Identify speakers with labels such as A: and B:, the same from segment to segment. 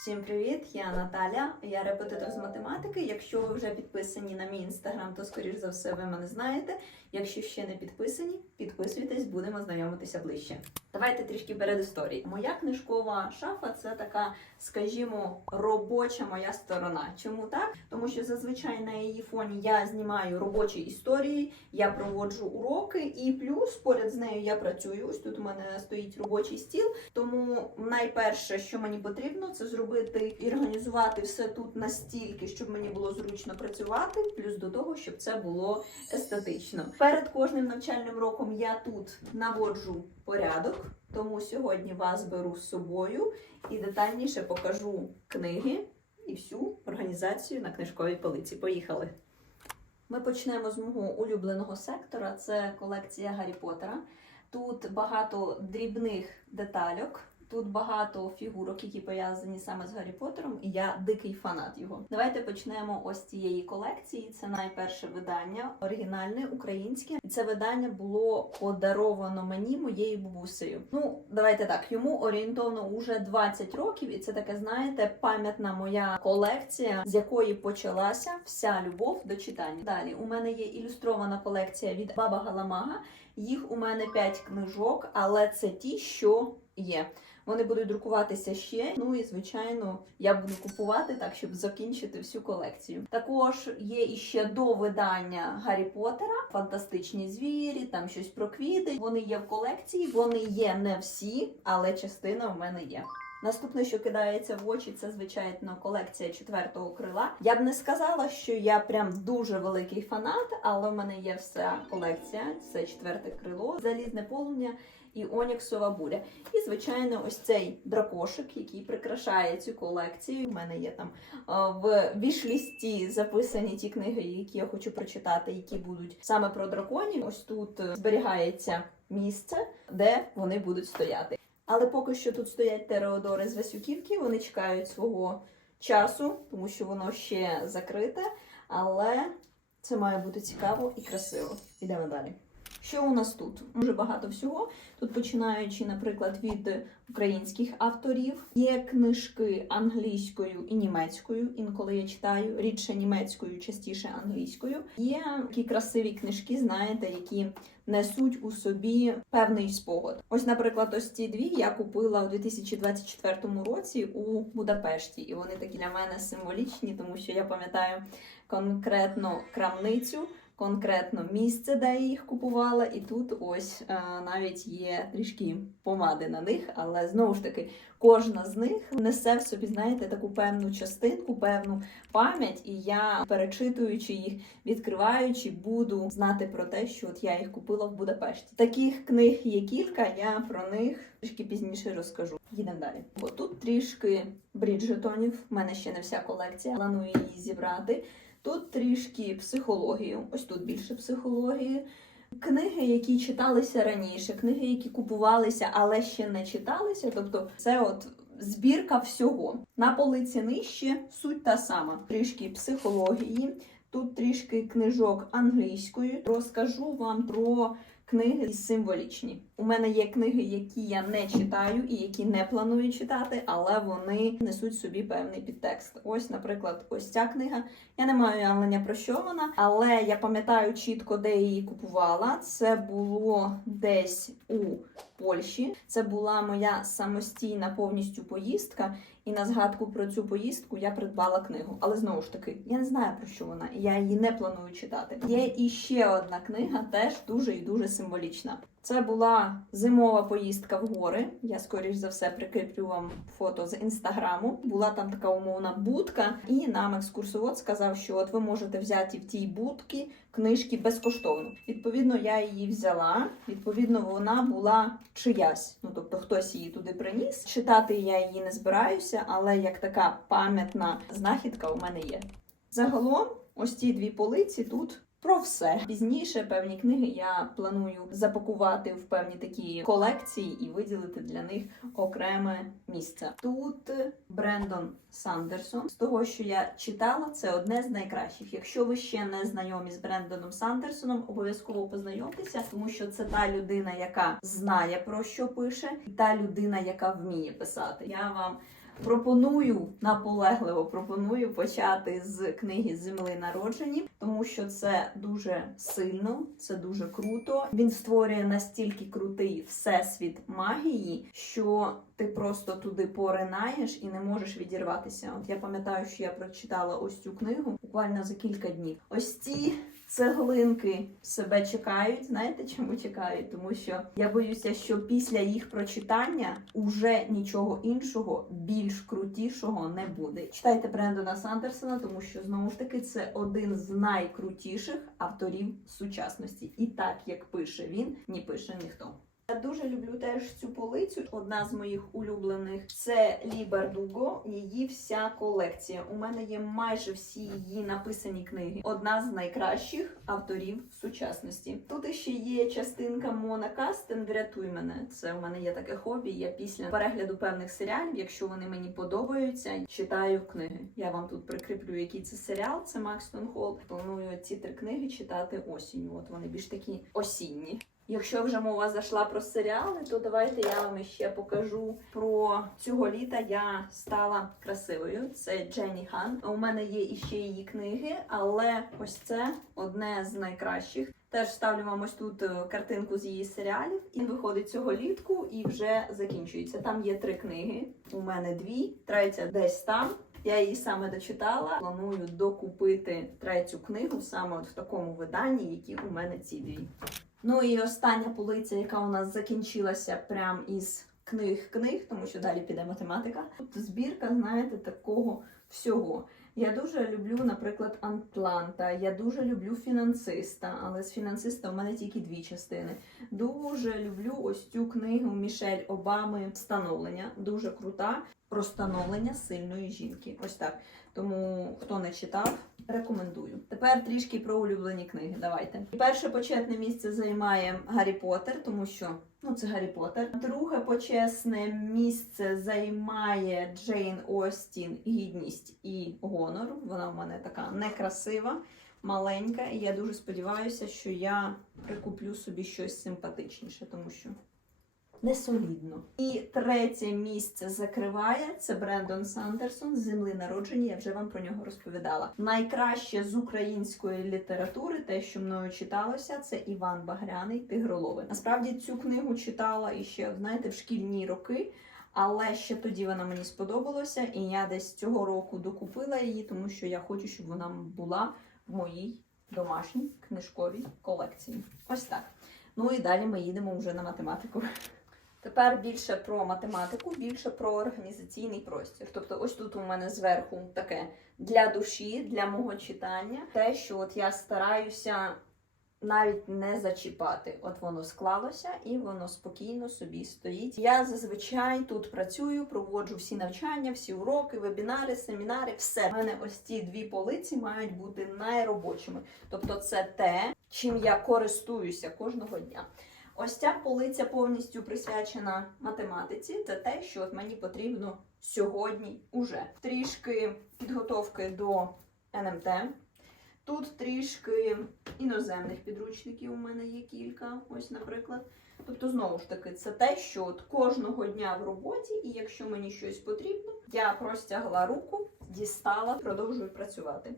A: Всім привіт! Я Наталя, я репетитор з математики. Якщо ви вже підписані на мій інстаграм, то скоріш за все ви мене знаєте. Якщо ще не підписані, підписуйтесь, будемо знайомитися ближче. Давайте трішки перед історії. Моя книжкова шафа це така, скажімо, робоча моя сторона. Чому так? Тому що зазвичай на її фоні я знімаю робочі історії, я проводжу уроки, і плюс поряд з нею я працюю. Ось тут у мене стоїть робочий стіл. Тому найперше, що мені потрібно, це зробити і організувати все тут настільки, щоб мені було зручно працювати, плюс до того, щоб це було естетично. Перед кожним навчальним роком я тут наводжу порядок, тому сьогодні вас беру з собою і детальніше покажу книги і всю організацію на книжковій полиці. Поїхали! Ми почнемо з мого улюбленого сектора. Це колекція Гаррі Поттера. Тут багато дрібних детальок. Тут багато фігурок, які пов'язані саме з Гаррі Поттером, і я дикий фанат його. Давайте почнемо ось цієї колекції. Це найперше видання, оригінальне українське. І це видання було подаровано мені моєю бабусею. Ну, давайте так, йому орієнтовно уже 20 років, і це таке, знаєте, пам'ятна моя колекція, з якої почалася вся любов до читання. Далі у мене є ілюстрована колекція від Баба Галамага. Їх у мене 5 книжок, але це ті, що є. Вони будуть друкуватися ще. Ну і звичайно, я буду купувати так, щоб закінчити всю колекцію. Також є іще до видання Гаррі Поттера, фантастичні звірі, там щось про квіти. Вони є в колекції. Вони є не всі, але частина в мене є. Наступне, що кидається в очі, це звичайно колекція четвертого крила. Я б не сказала, що я прям дуже великий фанат, але в мене є вся колекція. Це четверте крило, залізне полум'я і Оніксова буря. І, звичайно, ось цей дракошик, який прикрашає цю колекцію. У мене є там е, в вішлісті записані ті книги, які я хочу прочитати, які будуть саме про драконів. Ось тут е, зберігається місце, де вони будуть стояти. Але поки що тут стоять тереодори з Васюківки, вони чекають свого часу, тому що воно ще закрите. Але це має бути цікаво і красиво. Ідемо далі. Що у нас тут? Дуже багато всього. Тут починаючи, наприклад, від українських авторів. Є книжки англійською і німецькою. Інколи я читаю рідше німецькою, частіше англійською. Є такі красиві книжки, знаєте, які несуть у собі певний спогад. Ось, наприклад, ось ці дві я купила у 2024 році у Будапешті, і вони такі для мене символічні, тому що я пам'ятаю конкретно крамницю конкретно місце, де я їх купувала, і тут ось е, навіть є трішки помади на них, але знову ж таки, кожна з них несе в собі, знаєте, таку певну частинку, певну пам'ять, і я, перечитуючи їх, відкриваючи, буду знати про те, що от я їх купила в Будапешті. Таких книг є кілька, я про них трішки пізніше розкажу. Їдемо далі. Бо тут трішки бріджетонів, в мене ще не вся колекція, планую її зібрати. Тут трішки психології, ось тут більше психології. Книги, які читалися раніше, книги, які купувалися, але ще не читалися. Тобто, це от збірка всього. На полиці нижче суть та сама. Трішки психології, тут трішки книжок англійською. Розкажу вам про книги символічні. У мене є книги, які я не читаю і які не планую читати, але вони несуть собі певний підтекст. Ось, наприклад, ось ця книга. Я не маю уявлення про що вона, але я пам'ятаю чітко, де її купувала. Це було десь у Польщі. Це була моя самостійна повністю поїздка. І на згадку про цю поїздку я придбала книгу. Але знову ж таки, я не знаю про що вона, і я її не планую читати. Є іще одна книга, теж дуже і дуже символічна. Це була зимова поїздка в гори. Я скоріш за все прикріплю вам фото з інстаграму. Була там така умовна будка, і нам екскурсовод сказав, що от ви можете взяти в тій будці книжки безкоштовно. Відповідно, я її взяла. Відповідно, вона була чиясь. Ну тобто, хтось її туди приніс. Читати я її не збираюся, але як така пам'ятна знахідка у мене є. Загалом, ось ці дві полиці тут про все. Пізніше певні книги я планую запакувати в певні такі колекції і виділити для них окреме місце. Тут Брендон Сандерсон. З того, що я читала, це одне з найкращих. Якщо ви ще не знайомі з Брендоном Сандерсоном, обов'язково познайомтеся, тому що це та людина, яка знає про що пише, і та людина, яка вміє писати. Я вам Пропоную наполегливо пропоную почати з книги Земли народжені, тому що це дуже сильно, це дуже круто. Він створює настільки крутий всесвіт магії, що ти просто туди поринаєш і не можеш відірватися. От я пам'ятаю, що я прочитала ось цю книгу буквально за кілька днів. Ось ці цеглинки себе чекають. Знаєте, чому чекають? Тому що я боюся, що після їх прочитання уже нічого іншого, більш крутішого не буде. Читайте Брендона Сандерсона, тому що знову ж таки це один з найкрутіших авторів сучасності. І так як пише він, ні пише ніхто. Я дуже люблю теж цю полицю. Одна з моїх улюблених це Лі Бардуго. Її вся колекція. У мене є майже всі її написані книги. Одна з найкращих авторів сучасності. Тут іще є частинка Мона Кастен. Врятуй мене. Це у мене є таке хобі. Я після перегляду певних серіалів, якщо вони мені подобаються, читаю книги. Я вам тут прикріплю, який це серіал. Це Макстон Холл. Планую ці три книги читати осінню. От вони більш такі осінні. Якщо вже мова зайшла про серіали, то давайте я вам ще покажу про цього літа я стала красивою. Це Дженні Хан. У мене є іще її книги, але ось це одне з найкращих. Теж ставлю вам ось тут е, картинку з її серіалів. І виходить цього літку і вже закінчується. Там є три книги. У мене дві, третя десь там. Я її саме дочитала. Планую докупити третю книгу саме от в такому виданні, які у мене ці дві. Ну і остання полиця, яка у нас закінчилася прям із книг-книг, тому що далі піде математика. Тут збірка, знаєте, такого всього. Я дуже люблю, наприклад, Антланта. Я дуже люблю фінансиста, але з фінансиста у мене тільки дві частини. Дуже люблю ось цю книгу Мішель Обами Встановлення. Дуже крута про становлення сильної жінки. Ось так. Тому хто не читав, рекомендую. Тепер трішки про улюблені книги. Давайте. Перше почетне місце займає Гаррі Поттер, тому що ну це Гаррі Поттер. Друге почесне місце займає Джейн Остін Гідність і гонор. Вона в мене така некрасива. Маленька, і я дуже сподіваюся, що я прикуплю собі щось симпатичніше, тому що не солідно. І третє місце закриває це Брендон Сандерсон з земли народження. Я вже вам про нього розповідала. Найкраще з української літератури, те, що мною читалося, це Іван Багряний Тигролови. Насправді цю книгу читала і ще знаєте в шкільні роки. Але ще тоді вона мені сподобалася, і я десь цього року докупила її, тому що я хочу, щоб вона була в моїй домашній книжковій колекції. Ось так. Ну і далі ми їдемо вже на математику. Тепер більше про математику, більше про організаційний простір. Тобто, ось тут у мене зверху таке для душі, для мого читання. Те, що от я стараюся навіть не зачіпати. От воно склалося і воно спокійно собі стоїть. Я зазвичай тут працюю, проводжу всі навчання, всі уроки, вебінари, семінари. Все У мене ось ці дві полиці мають бути найробочими. Тобто, це те, чим я користуюся кожного дня. Ось ця полиця повністю присвячена математиці. Це те, що мені потрібно сьогодні уже. Трішки підготовки до НМТ. Тут трішки іноземних підручників у мене є кілька, ось, наприклад. Тобто, знову ж таки, це те, що от кожного дня в роботі, і якщо мені щось потрібно, я простягла руку, дістала, продовжую працювати.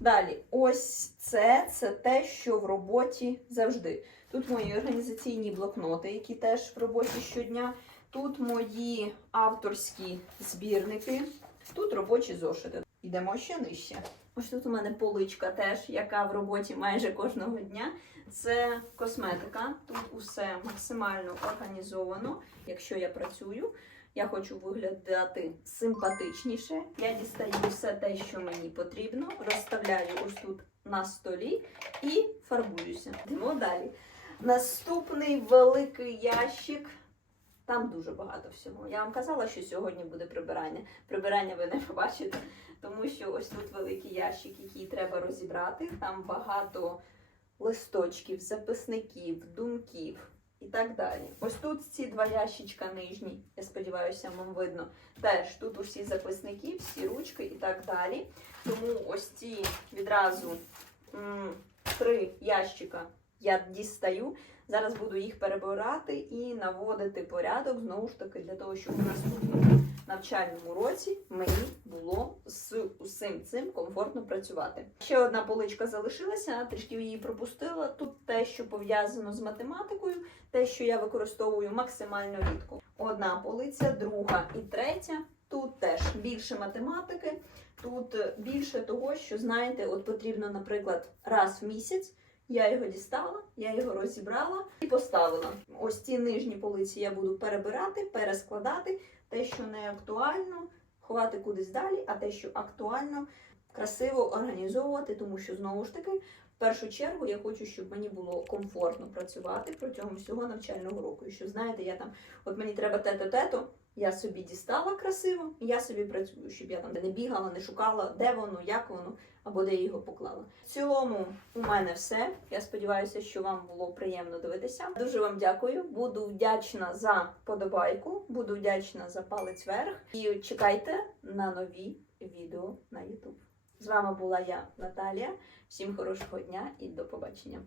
A: Далі, ось це, це те, що в роботі завжди. Тут мої організаційні блокноти, які теж в роботі щодня. Тут мої авторські збірники, тут робочі зошити. Йдемо ще нижче. Ось тут у мене поличка теж, яка в роботі майже кожного дня. Це косметика. Тут усе максимально організовано. Якщо я працюю, я хочу виглядати симпатичніше. Я дістаю все те, що мені потрібно, розставляю ось тут на столі і фарбуюся. Йдемо далі. Наступний великий ящик. Там дуже багато всього. Я вам казала, що сьогодні буде прибирання. Прибирання ви не побачите, тому що ось тут великий ящик, який треба розібрати. Там багато листочків, записників, думків і так далі. Ось тут ці два ящичка нижні, я сподіваюся, вам видно. Теж тут усі записники, всі ручки і так далі. Тому ось ці відразу м, три ящика я дістаю. Зараз буду їх перебирати і наводити порядок, знову ж таки, для того, щоб у наступному навчальному році мені було з усім цим комфортно працювати. Ще одна поличка залишилася, трішки її пропустила. Тут те, що пов'язано з математикою, те, що я використовую максимально рідко. Одна полиця, друга і третя. Тут теж більше математики, тут більше того, що знаєте, от потрібно, наприклад, раз в місяць. Я його дістала, я його розібрала і поставила. Ось ці нижні полиці я буду перебирати, перескладати. Те, що не актуально, ховати кудись далі, а те, що актуально, красиво організовувати, тому що знову ж таки, в першу чергу, я хочу, щоб мені було комфортно працювати протягом всього навчального року. І що знаєте, я там, от мені треба те-то, те-то, я собі дістала красиво, я собі працюю, щоб я там не бігала, не шукала, де воно, як воно, або де я його поклала. В цілому, у мене все. Я сподіваюся, що вам було приємно дивитися. Дуже вам дякую. Буду вдячна за подобайку, буду вдячна за палець вверх. І чекайте на нові відео на YouTube. З вами була я, Наталія. Всім хорошого дня і до побачення.